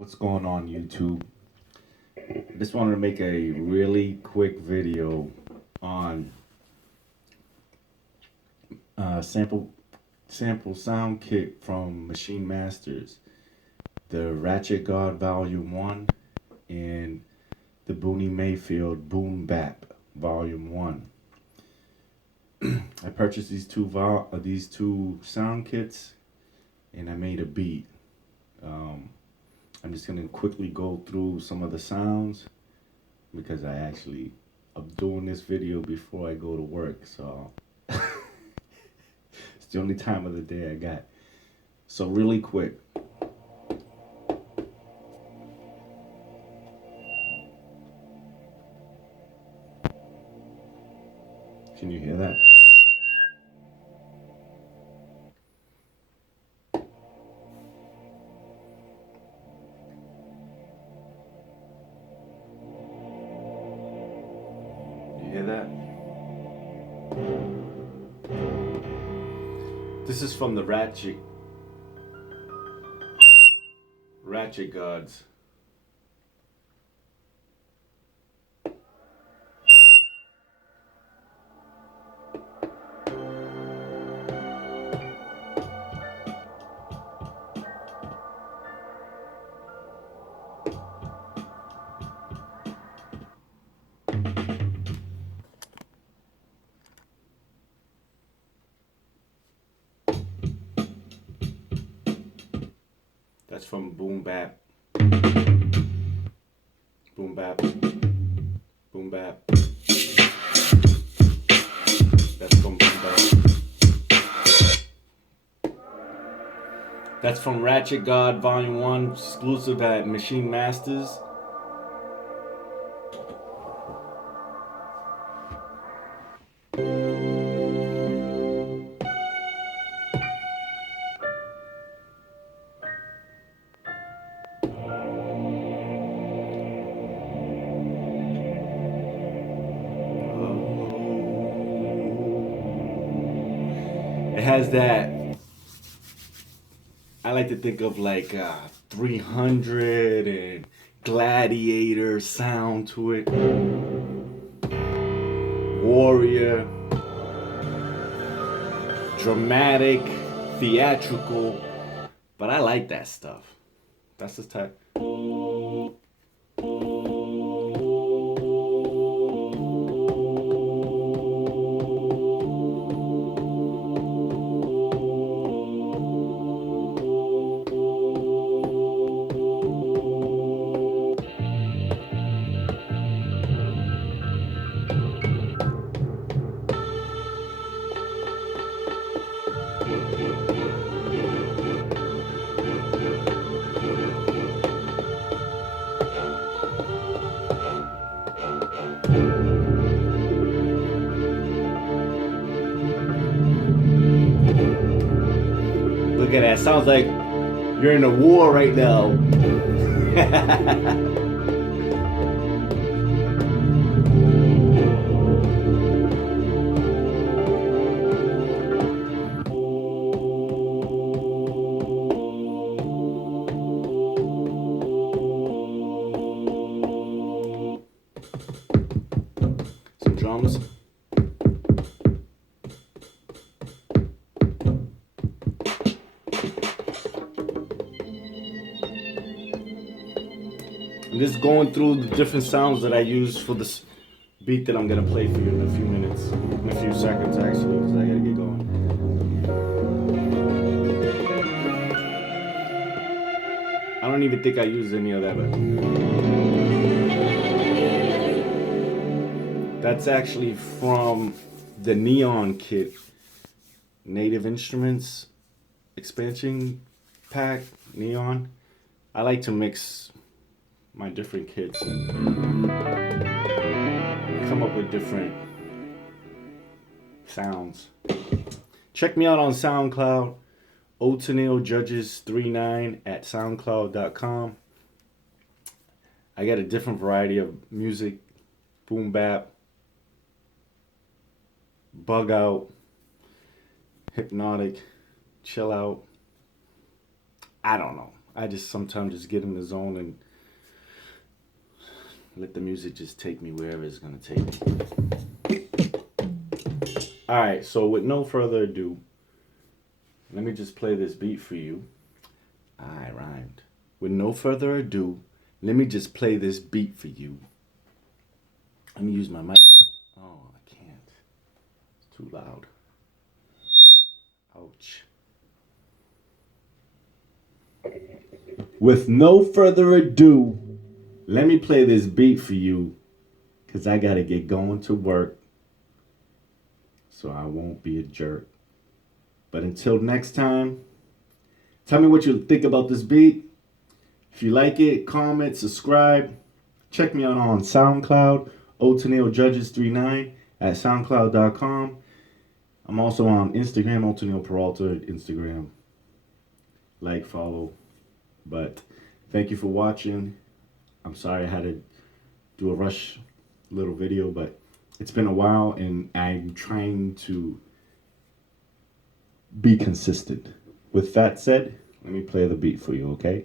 What's going on, YouTube? I just wanted to make a really quick video on sample sound kit from Machine Masters, the Ratchet God Volume 1 and the Boonie Mayfield Boom Bap Volume 1. I purchased these two sound kits and I made a beat. I'm just gonna quickly go through some of the sounds because I'm doing this video before I go to work, so it's the only time of the day I got. So really quick. Can you hear that? You hear that? This is from the Ratchet Gods. That's from Boom Bap. Boom Bap. Boom Bap. That's from Boom Bap. That's from Ratchet God Volume 1, exclusive at Machine Masters. It has that, I like to think of like 300 and Gladiator sound to it. Warrior. Dramatic, theatrical. But I like that stuff. That's the type. Look at that. Sounds like you're in a war right now. Some drums. I'm just going through the different sounds that I use for this beat that I'm gonna play for you in a few minutes, in a few seconds actually, because I gotta get going. I don't even think I used any of that, but that's actually from the Neon kit, Native Instruments expansion pack, Neon. I like to mix my different kits and come up with different sounds. Check me out on SoundCloud, Otenil Judges 39 at soundcloud.com. I got a different variety of music, boom bap, bug out, hypnotic, chill out. I don't know. I just sometimes just get in the zone and let the music just take me wherever it's gonna take me. Alright, so with no further ado, let me just play this beat for you. I rhymed. With no further ado, let me just play this beat for you. Let me use my mic. Oh, I can't. It's too loud. Ouch. With no further ado, let me play this beat for you, because I got to get going to work, so I won't be a jerk. But until next time, tell me what you think about this beat. If you like it, comment, subscribe. Check me out on SoundCloud, OTeneilJudges39 at SoundCloud.com. I'm also on Instagram, Oteneil Peralta, Instagram. Like, follow. But thank you for watching. I'm sorry I had to do a rush little video, but it's been a while and I'm trying to be consistent. With that said, let me play the beat for you, okay?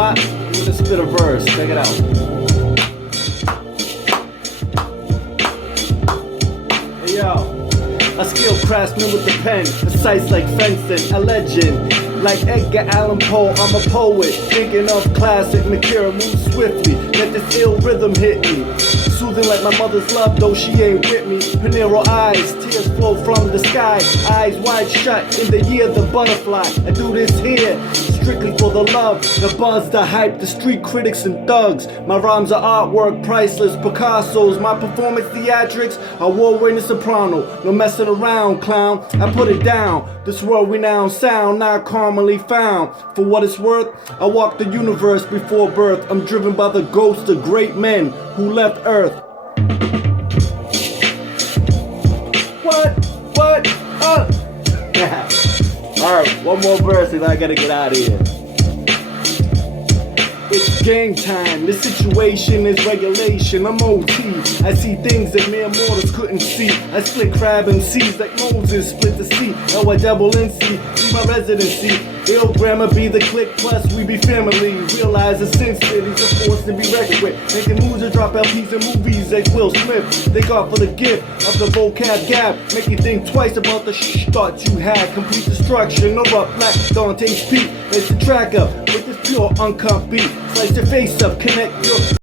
what? I'm gonna spit a verse. Check it out. Hey yo, a skilled craftsman with a pen, precise like fencing, a legend. Like Edgar Allan Poe, I'm a poet. Thinking of classic Makira, move swiftly. Let this ill rhythm hit me. Soothing like my mother's love, though she ain't with me. Panero eyes, tears flow from the sky. Eyes wide shut in the year the butterfly. I do this here, strictly for the love, the buzz, the hype, the street critics and thugs. My rhymes are artwork, priceless, Picasso's. My performance theatrics, award-winning soprano. No messing around, clown, I put it down. This world-renowned sound, not commonly found. For what it's worth, I walk the universe before birth. I'm driven by the ghosts of great men who left Earth. What? Alright, one more verse and I gotta get out of here. It's game time, the situation is regulation, I'm OT. I see things that mere mortals couldn't see. I split crab and seas like Moses split the sea. Oh, I double in see my residency. Ill grammar be the click, plus we be family. Realize the sin city's a force to be reckoned with. Making moves to drop LPs and movies like Will Smith. Thank God for the gift of the vocab gap. Make you think twice about the thoughts you had. Complete destruction, no rough black Dante's Pete. Lace the track up with this pure uncut beat. Slice your face up, connect your